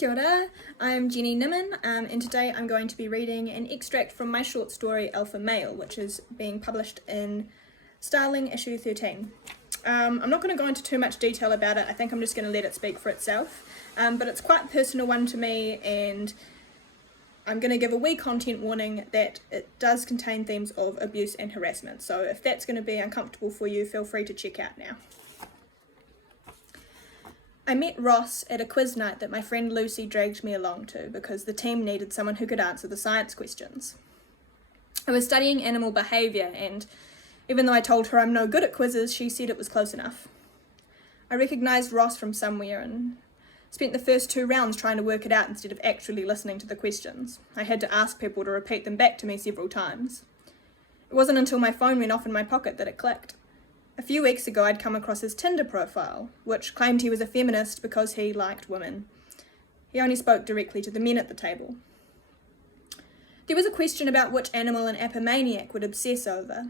Kia ora, I'm Jenny Nimon, and today I'm going to be reading an extract from my short story Alpha Male, which is being published in Starling Issue 13. I'm not going to go into too much detail about it. I think I'm just going to let it speak for itself, but it's quite a personal one to me, and I'm going to give a wee content warning that it does contain themes of abuse and harassment, so if that's going to be uncomfortable for you, feel free to check out now. I met Ross at a quiz night that my friend Lucy dragged me along to because the team needed someone who could answer the science questions. I was studying animal behaviour, and even though I told her I'm no good at quizzes, she said it was close enough. I recognised Ross from somewhere and spent the first 2 rounds trying to work it out instead of actually listening to the questions. I had to ask people to repeat them back to me several times. It wasn't until my phone went off in my pocket that it clicked. A few weeks ago I'd come across his Tinder profile, which claimed he was a feminist because he liked women. He only spoke directly to the men at the table. There was a question about which animal an apomaniac would obsess over.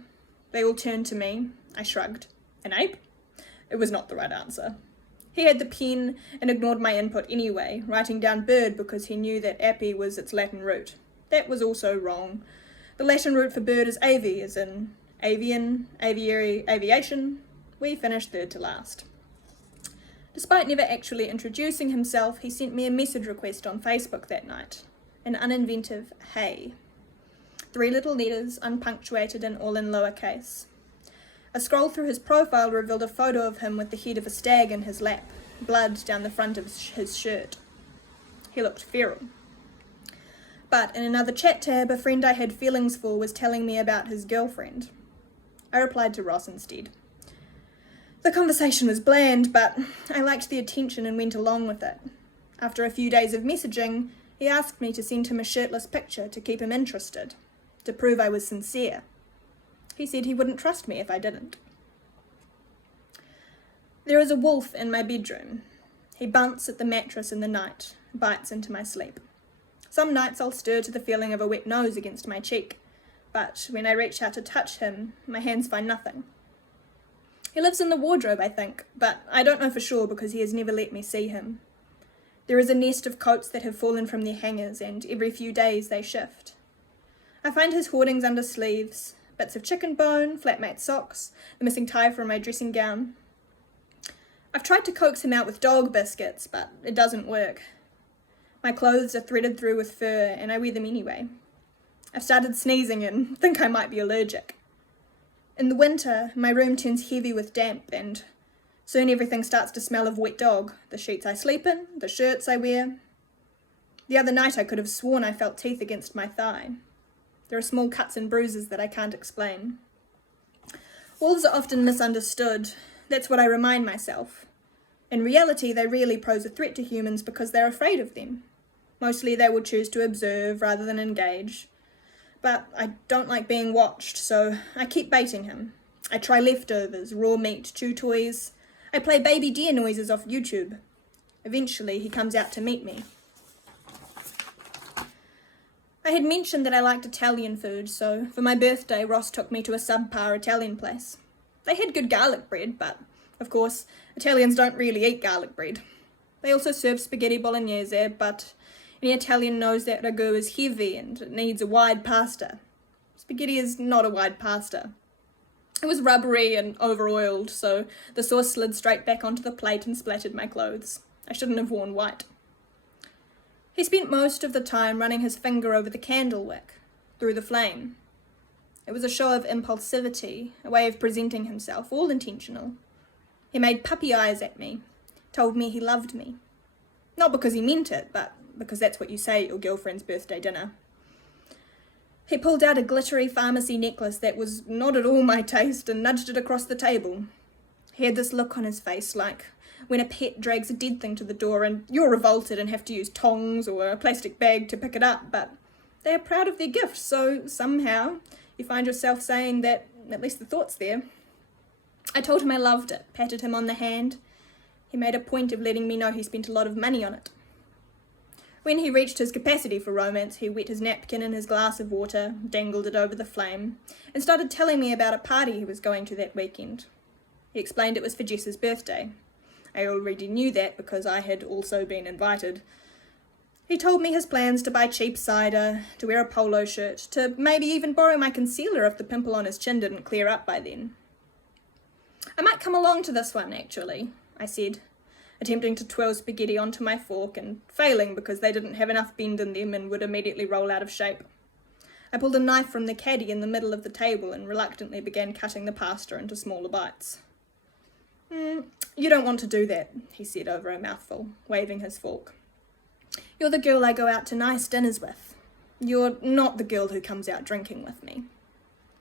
They all turned to me. I shrugged. An ape? It was not the right answer. He had the pen and ignored my input anyway, writing down bird because he knew that api was its Latin root. That was also wrong. The Latin root for bird is avi, as in avian, aviary, aviation. We finished third to last. Despite never actually introducing himself, he sent me a message request on Facebook that night. An uninventive hey. 3 little letters, unpunctuated and all in lowercase. A scroll through his profile revealed a photo of him with the head of a stag in his lap, blood down the front of his shirt. He looked feral. But in another chat tab, a friend I had feelings for was telling me about his girlfriend. I replied to Ross instead. The conversation was bland, but I liked the attention and went along with it. After a few days of messaging, he asked me to send him a shirtless picture to keep him interested, to prove I was sincere. He said he wouldn't trust me if I didn't. There is a wolf in my bedroom. He bunts at the mattress in the night, bites into my sleep. Some nights I'll stir to the feeling of a wet nose against my cheek, but when I reach out to touch him, my hands find nothing. He lives in the wardrobe, I think, but I don't know for sure because he has never let me see him. There is a nest of coats that have fallen from their hangers, and every few days they shift. I find his hoardings under sleeves, bits of chicken bone, flatmate socks, the missing tie from my dressing gown. I've tried to coax him out with dog biscuits, but it doesn't work. My clothes are threaded through with fur, and I wear them anyway. I've started sneezing and think I might be allergic. In the winter, my room turns heavy with damp, and soon everything starts to smell of wet dog. The sheets I sleep in, the shirts I wear. The other night I could have sworn I felt teeth against my thigh. There are small cuts and bruises that I can't explain. Wolves are often misunderstood. That's what I remind myself. In reality, they rarely pose a threat to humans because they're afraid of them. Mostly they will choose to observe rather than engage. But I don't like being watched, so I keep baiting him. I try leftovers, raw meat, chew toys. I play baby deer noises off YouTube. Eventually, he comes out to meet me. I had mentioned that I liked Italian food, so for my birthday, Ross took me to a subpar Italian place. They had good garlic bread, but, of course, Italians don't really eat garlic bread. They also serve spaghetti bolognese, but any Italian knows that ragu is heavy and it needs a wide pasta. Spaghetti is not a wide pasta. It was rubbery and over-oiled, so the sauce slid straight back onto the plate and splattered my clothes. I shouldn't have worn white. He spent most of the time running his finger over the candle wick, through the flame. It was a show of impulsivity, a way of presenting himself, all intentional. He made puppy eyes at me, told me he loved me. Not because he meant it, but because that's what you say at your girlfriend's birthday dinner. He pulled out a glittery pharmacy necklace that was not at all my taste and nudged it across the table. He had this look on his face like when a pet drags a dead thing to the door and you're revolted and have to use tongs or a plastic bag to pick it up, but they are proud of their gift, so somehow you find yourself saying that at least the thought's there. I told him I loved it, patted him on the hand. He made a point of letting me know he spent a lot of money on it. When he reached his capacity for romance, he wet his napkin in his glass of water, dangled it over the flame, and started telling me about a party he was going to that weekend. He explained it was for Jess's birthday. I already knew that because I had also been invited. He told me his plans to buy cheap cider, to wear a polo shirt, to maybe even borrow my concealer if the pimple on his chin didn't clear up by then. I might come along to this one, actually, I said, attempting to twirl spaghetti onto my fork and failing because they didn't have enough bend in them and would immediately roll out of shape. I pulled a knife from the caddy in the middle of the table and reluctantly began cutting the pasta into smaller bites. You don't want to do that, he said over a mouthful, waving his fork. You're the girl I go out to nice dinners with. You're not the girl who comes out drinking with me.